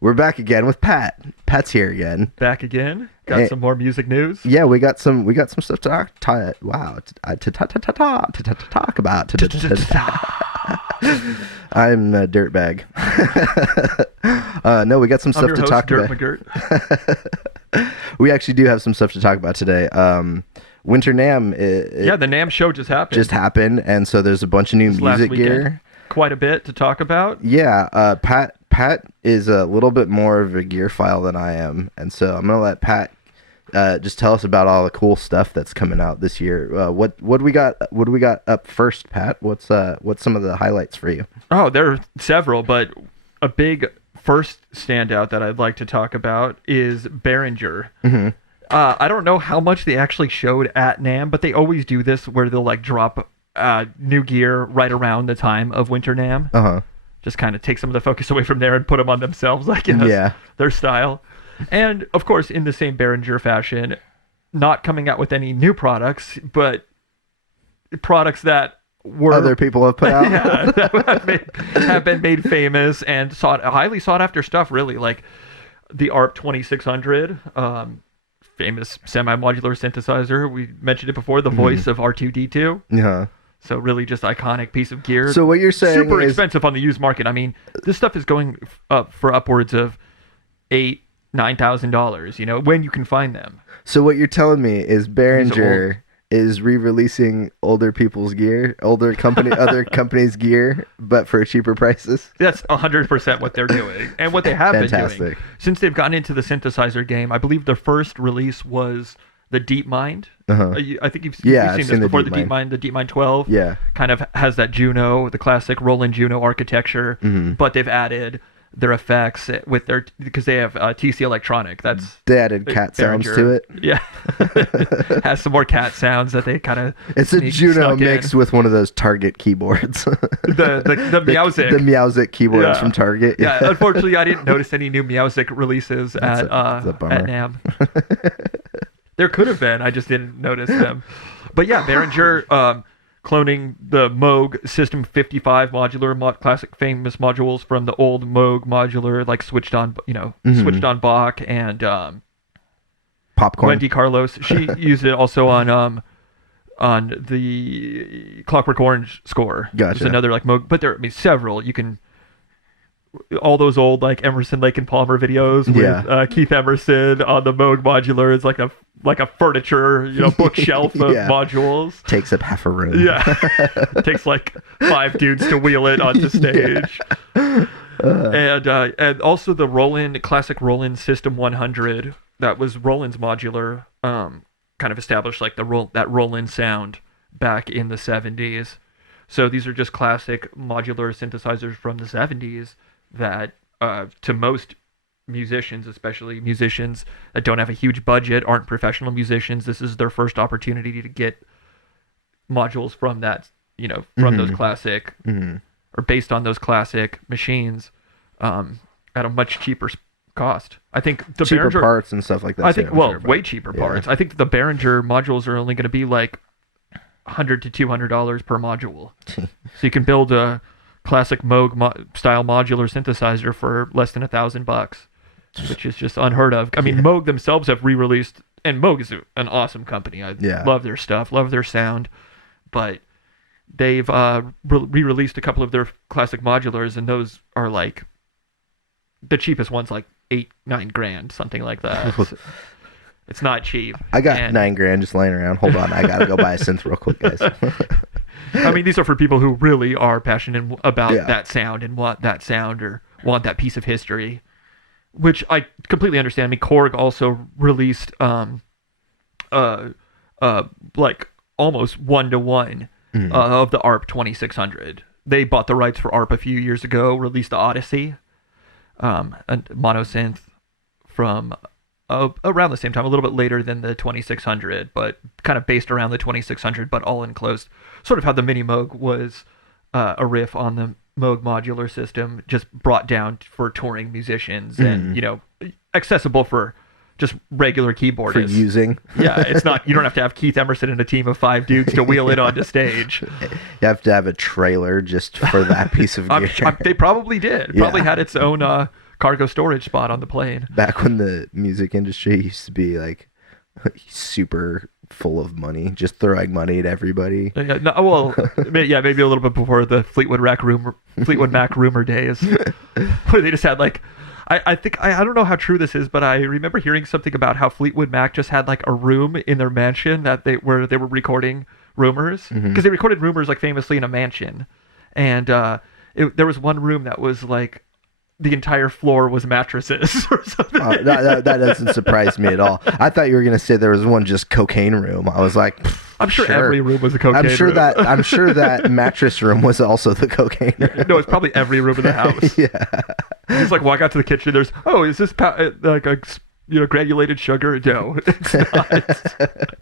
We're back again with Pat. Pat's here again. Back again. Got some more music news. Yeah, we got some stuff to talk about. I'm a dirtbag. No, we got some stuff to talk about. We actually do have some stuff to talk about today. Winter NAMM. The NAMM show just happened. And so there's a bunch of new music gear. Quite a bit to talk about. Yeah, Pat is a little bit more of a gear file than I am, and so I'm gonna let Pat just tell us about all the cool stuff that's coming out this year. What do we got up first, Pat? What's some of the highlights for you? Oh, there are several, but a big first standout that I'd like to talk about is Behringer. Mm-hmm. I don't know how much they actually showed at NAMM, but they always do this where they'll like drop new gear right around the time of Winter NAMM. Uh-huh. Just kind of take some of the focus away from there and put them on themselves, I guess. Yeah. Their style. And, of course, in the same Behringer fashion, not coming out with any new products, but products that were... Other people have put out? Yeah, that have been made famous and highly sought after stuff, really. Like the ARP 2600, famous semi-modular synthesizer. We mentioned it before, the voice of R2-D2. Yeah. So really just iconic piece of gear. So what you're saying super is... expensive on the used market. I mean, this stuff is going up for upwards of $8,000-$9,000, when you can find them. So what you're telling me is Behringer is re-releasing older people's gear, other companies' gear, but for cheaper prices? That's 100% what they're doing. And what they have been doing. Since they've gotten into the synthesizer game, I believe their first release was the DeepMind. Uh-huh. I think you've seen this before. The DeepMind 12. Yeah. Kind of has that Juno, the classic Roland Juno architecture, but they've added their effects with because they have TC Electronic. They added cat sounds to it. Yeah. Has some more cat sounds that they kind of... It's a Juno mixed with one of those Target keyboards. the Meowzik. The Meowzik keyboards from Target. Yeah. Unfortunately, I didn't notice any new Meowzik releases at NAMM. There could have been. I just didn't notice them. But yeah, Behringer cloning the Moog System 55 modular, classic famous modules from the old Moog modular, like switched on Bach and Popcorn. Wendy Carlos. She used it also on the Clockwork Orange score. Gotcha. There's another like Moog, but there are several. You can... all those old like Emerson, Lake and Palmer videos with Keith Emerson on the Moog modular. It's like a furniture bookshelf of modules. Takes up half a room. Yeah. Takes like 5 dudes to wheel it onto stage. And also the classic Roland System 100 that was Roland's modular, kind of established like that Roland sound back in the 70s. So these are just classic modular synthesizers from the 70s that to most musicians, especially musicians that don't have a huge budget, aren't professional musicians, this is their first opportunity to get modules from that, from those classic or based on those classic machines at a much cheaper cost. I think the cheaper Behringer parts and stuff like that. I think way cheaper parts. I think the Behringer modules are only going to be like $100 to $200 per module. So you can build a classic Moog style modular synthesizer for less than $1,000, which is just unheard of. I mean, Moog themselves have re-released, and Moog is an awesome company. I love their stuff, love their sound, but they've re-released a couple of their classic modulars, and those are like the cheapest ones, like $8-9 grand, something like that. It's not cheap. I got $9 just laying around. Hold on, I gotta go buy a synth real quick, guys. I mean, these are for people who really are passionate about that sound and want that sound or want that piece of history, which I completely understand. I mean, Korg also released like almost 1-to-1 of the ARP 2600. They bought the rights for ARP a few years ago, released the Odyssey, a monosynth from around the same time, a little bit later than the 2600, but kind of based around the 2600, but all enclosed. Sort of how the Mini Moog was a riff on the Moog modular system, just brought down for touring musicians and, accessible for just regular keyboardists. For using. Yeah, it's not, you don't have to have Keith Emerson and a team of 5 dudes to wheel it onto stage. You have to have a trailer just for that piece of gear. They probably did. Probably had its own cargo storage spot on the plane. Back when the music industry used to be like super full of money, just throwing money at everybody. Yeah, no, well, yeah, maybe a little bit before the Fleetwood Mac rumor days, where they just had like, I think I don't know how true this is, but I remember hearing something about how Fleetwood Mac just had like a room in their mansion that they were recording rumors, because they recorded rumors like famously in a mansion, and there was one room that was like the entire floor was mattresses or something. That doesn't surprise me at all. I thought you were gonna say there was one just cocaine room. I was like, I'm sure every room was a cocaine I'm sure room. I'm sure that mattress room was also the cocaine room. No, it's probably every room in the house. Yeah. Just like walk out to the kitchen. There's is this like a granulated sugar? No, it's not.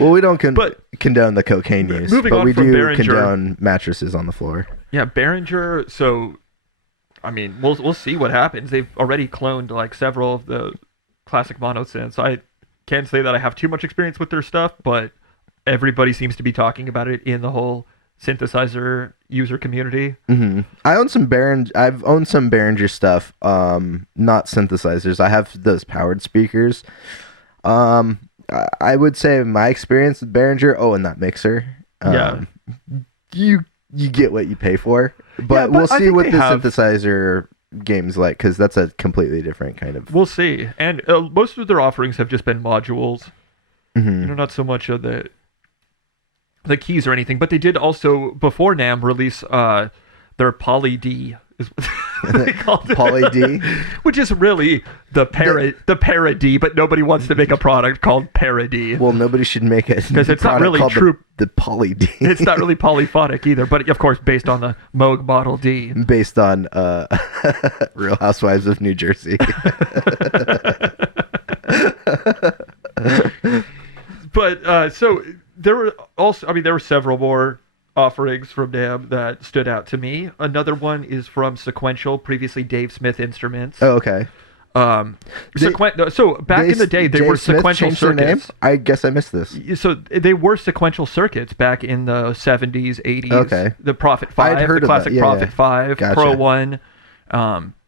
Well, we don't condone the cocaine use, but we do Behringer, condone mattresses on the floor. Yeah, Behringer. So, I mean, we'll see what happens. They've already cloned like several of the classic mono synths. I can't say that I have too much experience with their stuff, but everybody seems to be talking about it in the whole synthesizer user community. Mm-hmm. I've owned some Behringer stuff, not synthesizers. I have those powered speakers. I would say my experience with Behringer, and that mixer. You get what you pay for, but we'll see what the synthesizer game's like, because that's a completely different kind of... We'll see. And most of their offerings have just been modules. Not so much of the keys or anything, but they did also, before NAMM, release their Poly D, is what they called it. Poly D? Which is really the parody, but nobody wants to make a product called parody. Well, nobody should make it, because it's not really true. The Poly D. It's not really polyphonic either, but of course based on the Moog Model D. Based on Real Housewives of New Jersey. But so there were several more offerings from NAMM that stood out to me. Another one is from Sequential, previously Dave Smith Instruments. Oh, okay. So back in the day, they were Sequential circuits. I guess I missed this. So they were Sequential circuits back in the 70s, 80s. Okay. The Prophet 5, the classic Prophet 5, Gotcha. Pro 1,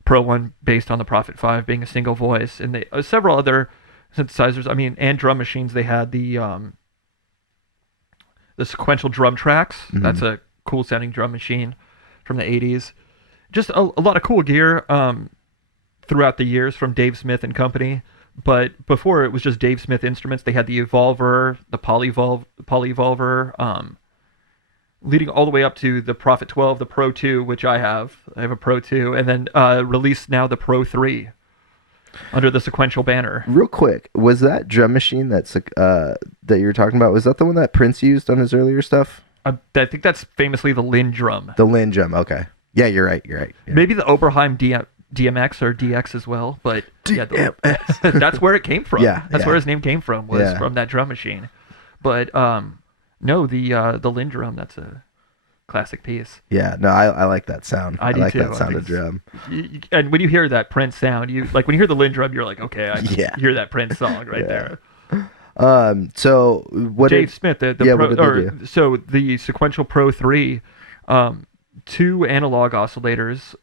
Pro 1 based on the Prophet 5 being a single voice, and several other synthesizers. I mean, and drum machines. They had the Sequential drum tracks. That's a cool sounding drum machine from the 80s. Just a lot of cool gear throughout the years from Dave Smith and company. But before it was just Dave Smith Instruments, they had the Evolver, the Polyevolver, leading all the way up to the Prophet 12, the Pro 2, which I have. I have a Pro 2, and then released now the Pro 3 under the Sequential banner. Real quick, was that drum machine that you were talking about, was that the one that Prince used on his earlier stuff? I think that's famously the Lynn drum. The Lynn drum, okay. Yeah, you're right. Yeah. Maybe the Oberheim DMX or DX as well, but yeah, that's where it came from. That's where his name came from, was from that drum machine. But no, the Lynn drum, that's a classic piece. Yeah, no, I like that sound. I do like too. That sound of drum. And when you hear that Prince sound, when you hear the Lynn drum, you're like, okay, I hear that Prince song right there. So what Dave Smith, what did they do? So the Sequential Pro 3, 2 analog oscillators.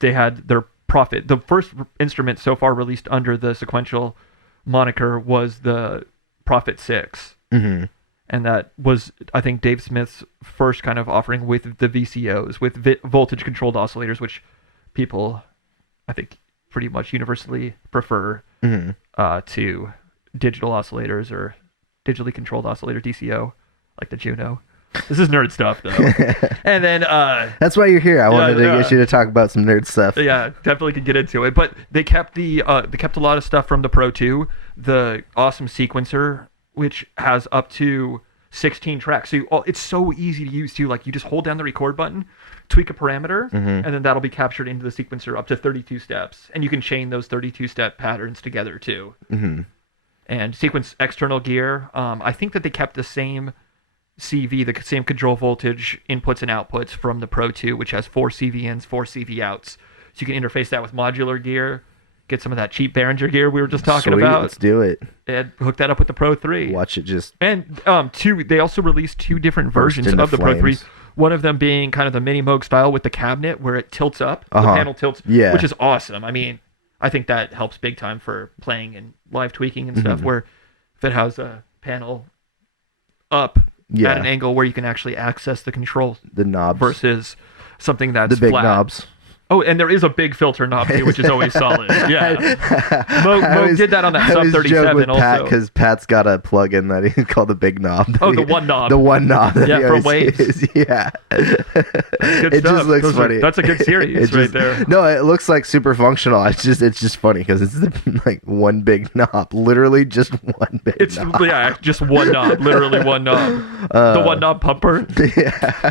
They had their Prophet. The first instrument so far released under the Sequential moniker was the Prophet 6. And that was, I think, Dave Smith's first kind of offering with the VCOs, with voltage-controlled oscillators, which people, I think, pretty much universally prefer to digital oscillators or digitally controlled oscillator, DCO, like the Juno. This is nerd stuff, though. And then that's why you're here. I wanted to get you to talk about some nerd stuff. Yeah, definitely can get into it. But they kept a lot of stuff from the Pro 2, the awesome sequencer, which has up to 16 tracks. So it's so easy to use too. Like, you just hold down the record button, tweak a parameter, and then that'll be captured into the sequencer up to 32 steps. And you can chain those 32-step patterns together too. And sequence external gear. I think that they kept the same CV, the same control voltage inputs and outputs from the Pro 2, which has 4 CV ins, 4 CV outs. So you can interface that with modular gear, get some of that cheap Behringer gear we were just talking about. Let's do it. And hook that up with the Pro 3. Watch it just... And they also released 2 different versions of the Pro 3. One of them being kind of the mini Moog style with the cabinet where it tilts up. The panel tilts, Yeah. which is awesome. I mean, I think that helps big time for playing and live tweaking and stuff, where if it has a panel up at an angle where you can actually access the controls, the knobs versus something that's the big flat. knobs. Oh, and there is a big filter knob too, which is always solid. Yeah, Moog did that on that Sub 37 with Pat also. because Pat's got a plug-in that he called the big knob. Oh, the one knob. The one knob. That Yeah, he for always waves. uses. Yeah. Good It stuff. just looks funny. That's a good series right there. No, it looks like super functional. It's just funny because it's like one big knob, literally just one big It's knob. yeah, just one knob, literally one knob. The one knob pumper, Yeah.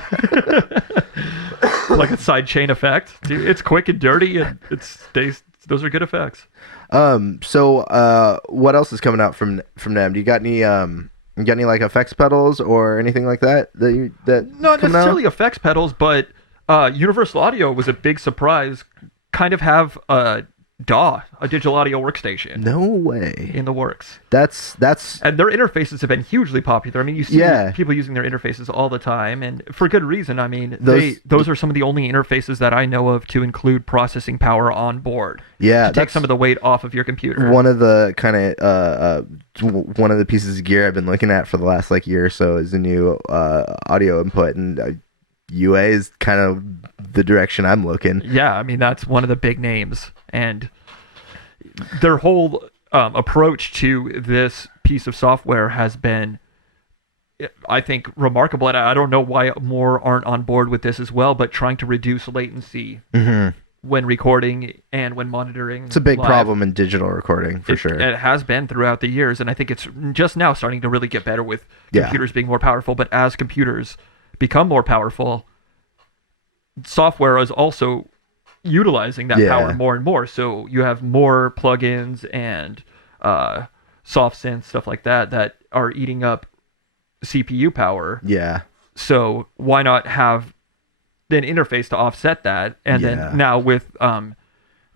like a side chain effect. Dude, it's quick and dirty, and it stays. Those are good effects. So what else is coming out from NAMM? Do you got any like effects pedals or anything like that Not necessarily effects pedals, but Universal Audio was a big surprise. Kind of have a DAW, a digital audio workstation. No way. In the works. That's And their interfaces have been hugely popular. I mean, you see people using their interfaces all the time, and for good reason. I mean, those are some of the only interfaces that I know of to include processing power on board. Yeah, to take some of the weight off of your computer. One of the kind of one of the pieces of gear I've been looking at for the last like year or so is a new audio input, and UA is kind of the direction I'm looking. Yeah, I mean that's one of the big names, and their whole approach to this piece of software has been, I think, remarkable. And I don't know why more aren't on board with this as well, but trying to reduce latency when recording and when monitoring. It's a big live. problem in digital recording for sure. It has been throughout the years, and I think it's just now starting to really get better with computers being more powerful. But as computers become more powerful, software is also utilizing that power more and more. So you have more plugins and soft synths, stuff like that are eating up CPU power. Yeah. So why not have an interface to offset that? And then now with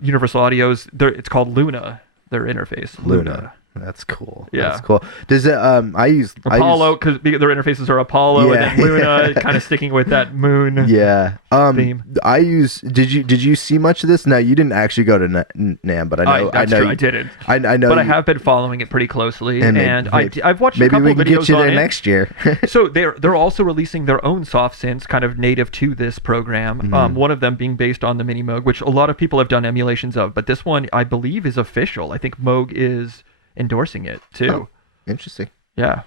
Universal Audio's, it's called Luna, their interface. Luna. That's cool. Yeah. That's cool. Does it I use Apollo, because their interfaces are Apollo, and then Luna, kind of sticking with that moon theme. I use did you see much of this? No, you didn't actually go to NAMM, but I know I didn't. I know, but I have been following it pretty closely, and I've watched a maybe couple we can videos get you on there it. next year. So they're also releasing their own soft synths, kind of native to this program. One of them being based on the Mini Moog, which a lot of people have done emulations of, but this one I believe is official. I think Moog is endorsing it too. Oh, interesting. Yeah,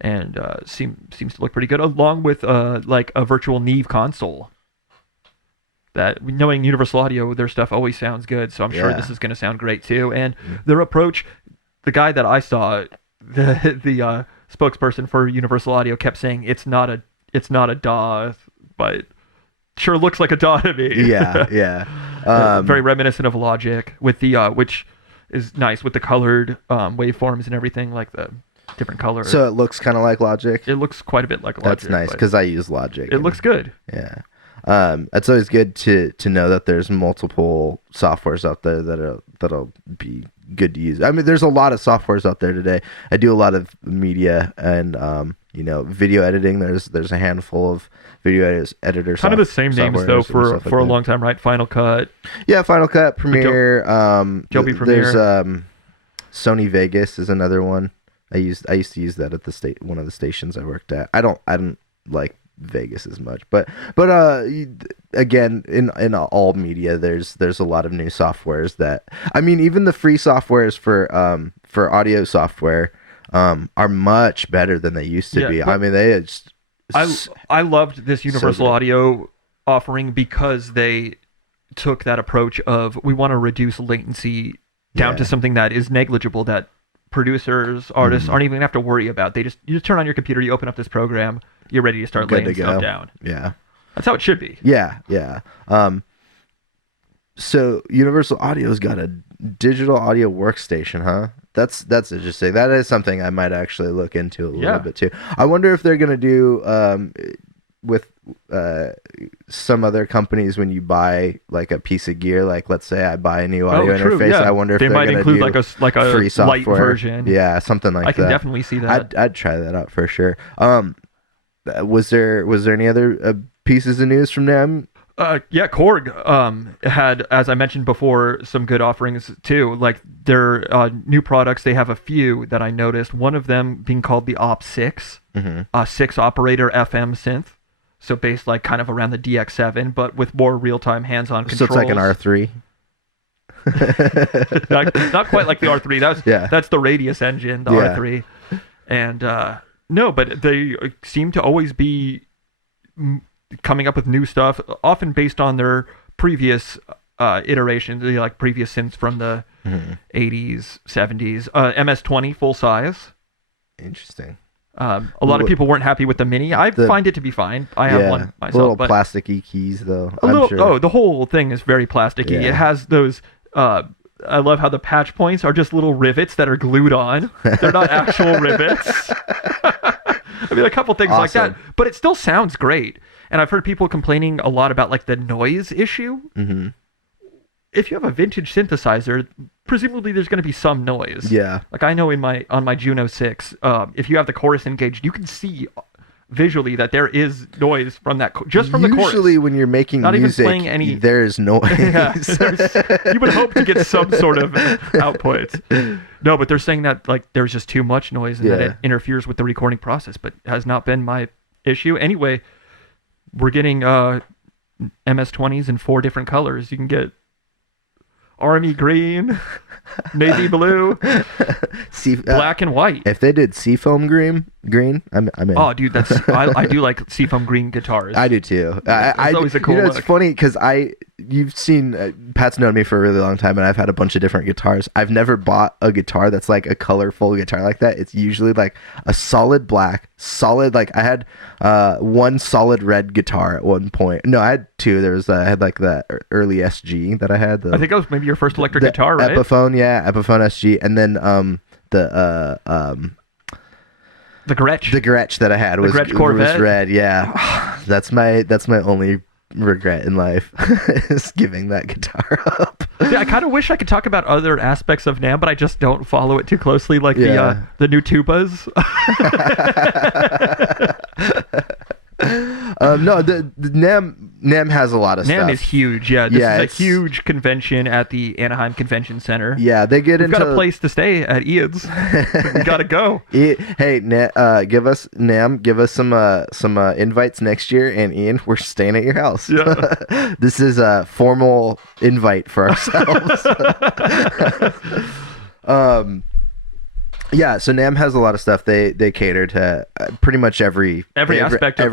and seems to look pretty good, along with like a virtual Neve console. That, knowing Universal Audio, their stuff always sounds good, so I'm sure this is going to sound great too. And their approach, the guy that I saw, the spokesperson for Universal Audio, kept saying it's not a DAW, but sure looks like a DAW to me. Yeah. Very reminiscent of Logic, with the which is nice with the colored waveforms and everything, like the different colors. So it looks kind of like Logic. It looks quite a bit like Logic. That's nice because I use Logic. It looks good. Yeah. It's always good to know that there's multiple softwares out there that'll be good to use. I mean, there's a lot of softwares out there today. I do a lot of media and video editing. There's a handful of video editors. Kind of the same names though for a long time, right? Final Cut. Yeah, Final Cut, Premiere. Adobe Premiere. There's Sony Vegas is another one. I used to use that at one of the stations I worked at. I don't like Vegas as much, but again, in all media, there's a lot of new softwares that, I mean, even the free softwares for audio software are much better than they used to be. I mean, they just, I loved this Universal Audio offering because they took that approach of, we want to reduce latency down to something that is negligible, that producers, artists aren't even gonna have to worry about. You just turn on your computer, you open up this program, you're ready to start laying stuff down. Yeah. That's how it should be. Yeah. So Universal Audio's got a digital audio workstation, huh? That's interesting. That is something I might actually look into a little bit too. I wonder if they're gonna do with some other companies, when you buy like a piece of gear, like let's say I buy a new audio interface, I wonder if they might include like a free software light version. Yeah, something like that. I can definitely see that. I'd try that out for sure. Was there any other pieces of news from them? Yeah, Korg had, as I mentioned before, some good offerings too. Like their new products, they have a few that I noticed. One of them being called the Op 6, a 6-operator FM synth. So based like kind of around the DX7, but with more real-time hands-on controls. So it's like an R3. Not quite like the R3. That's the Radius engine, the R3. And no, but they seem to always be coming up with new stuff, often based on their previous iterations, like previous synths from the 80s, 70s. MS-20 full size. Interesting. A lot of people weren't happy with the Mini. I find it to be fine. I have one myself. Little plasticky keys, though. Sure. Oh, the whole thing is very plasticky. Yeah. It has those. I love how the patch points are just little rivets that are glued on. They're not actual rivets. I mean, a couple things like that, but it still sounds great. And I've heard people complaining a lot about like the noise issue. Mm-hmm. If you have a vintage synthesizer, presumably there's going to be some noise. Yeah. Like I know on my Juno 6, if you have the chorus engaged, you can see visually that there is noise from that, just from the chorus. Usually when you're making not music, even playing any... there's noise. Yeah, you would hope to get some sort of output. No, but they're saying that like there's just too much noise and that it interferes with the recording process, but has not been my issue. Anyway, we're getting MS-20s in 4 different colors. You can get army green, navy blue, black and white. If they did seafoam green, I'm in. Oh, dude, I do like seafoam green guitars. I do too. It's always a cool look. It's funny because you've seen Pat's known me for a really long time, and I've had a bunch of different guitars. I've never bought a guitar that's like a colorful guitar like that. It's usually like a solid black, like I had one solid red guitar at one point. No, I had 2. I had like the early SG that I had. I think that was maybe your first electric guitar, right? Epiphone SG, and then the Gretsch that I had was red. Yeah, that's my only regret in life is giving that guitar up. Yeah, I kind of wish I could talk about other aspects of NAMM, but I just don't follow it too closely, like the new tubas. No, the NAMM has a lot of stuff. NAMM is huge. Yeah, this is a huge convention at the Anaheim Convention Center. Yeah, they get We've got a place to stay at Ian's. We gotta go. Hey, give us some invites next year, and Ian, we're staying at your house. Yeah. This is a formal invite for ourselves. Yeah, so NAMM has a lot of stuff. They cater to pretty much every aspect of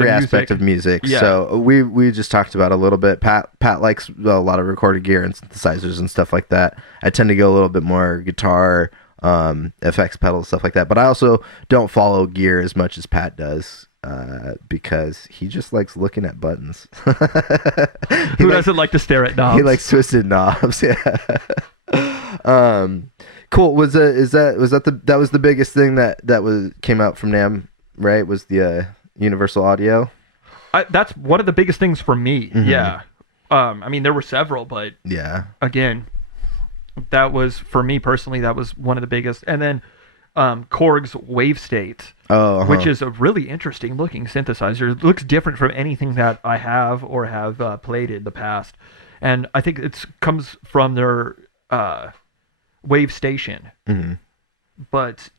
music. Yeah. So we just talked about a little bit. Pat likes a lot of recorded gear and synthesizers and stuff like that. I tend to go a little bit more guitar, effects pedals, stuff like that. But I also don't follow gear as much as Pat does. Because he just likes looking at buttons. Who doesn't like to stare at knobs? He likes twisted knobs. Yeah. Cool. Was the biggest thing that came out from NAMM, right? Was the Universal Audio? That's one of the biggest things for me. Mm-hmm. Yeah. I mean, there were several, but again, that was, for me personally, that was one of the biggest. And then Korg's Wave State, which is a really interesting looking synthesizer. It looks different from anything that I have or have played in the past. And I think it comes from their Wave Station, but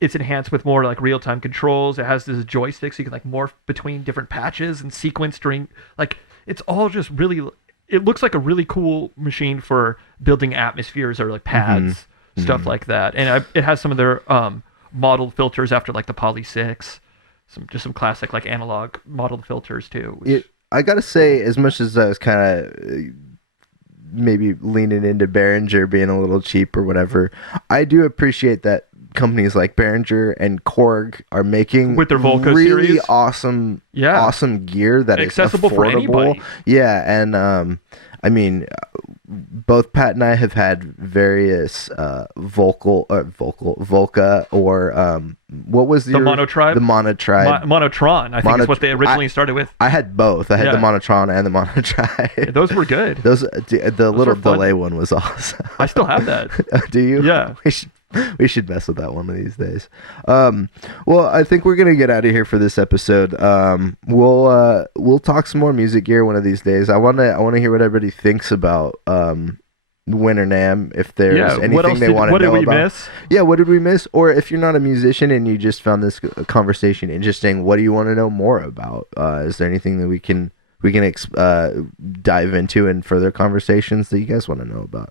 it's enhanced with more like real-time controls. It has this joystick so you can like morph between different patches and sequence during, like, it's all just really, it looks like a really cool machine for building atmospheres or like pads, stuff like that. And it has some of their modeled filters after like the Poly 6, some classic like analog modeled filters too. I gotta say, as much as I was kind of maybe leaning into Behringer being a little cheap or whatever, I do appreciate that companies like Behringer and Korg are making with their Volco really series awesome gear that accessible is affordable. For anybody. Yeah, and I mean, both Pat and I have had various Volca or what was the Monotribe? The Monotribe. Monotron, I think is what they originally started with. I had both. I had the Monotron and the Monotribe. Those were good. The little delay one was awesome. I still have that. Do you? Yeah. We should mess with that one of these days. Um, well, I think we're gonna get out of here for this episode. We'll talk some more music gear one of these days. I wanna hear what everybody thinks about Winter NAMM. If there's Yeah. anything they want to What did know we about. miss? Yeah, what did we miss? Or if you're not a musician and you just found this conversation interesting, what do you want to know more about? Is there anything that we can dive into in further conversations that you guys want to know about?